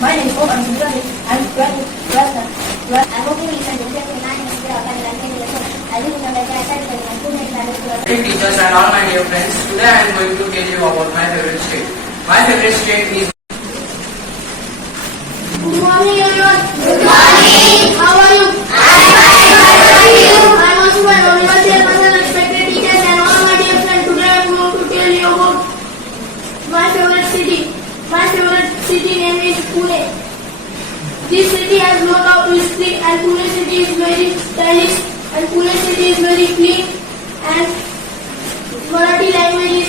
My name is Om. I'm Sundrani. I'm 12. I'm working in Central Sector 9 years old. I live in the Metropolitan and Hey teachers and all my dear friends, today I am going to tell you about my favorite state. My favorite state is Good morning everyone. Good morning. How are you? I'm fine. How are you? I am also my honorable respected teachers and all my dear friends. Today I am going to tell you about my favorite city. My favorite city name is Pune. This city has lot of history and Pune city is very stylish and Pune city is very clean and Marathi language is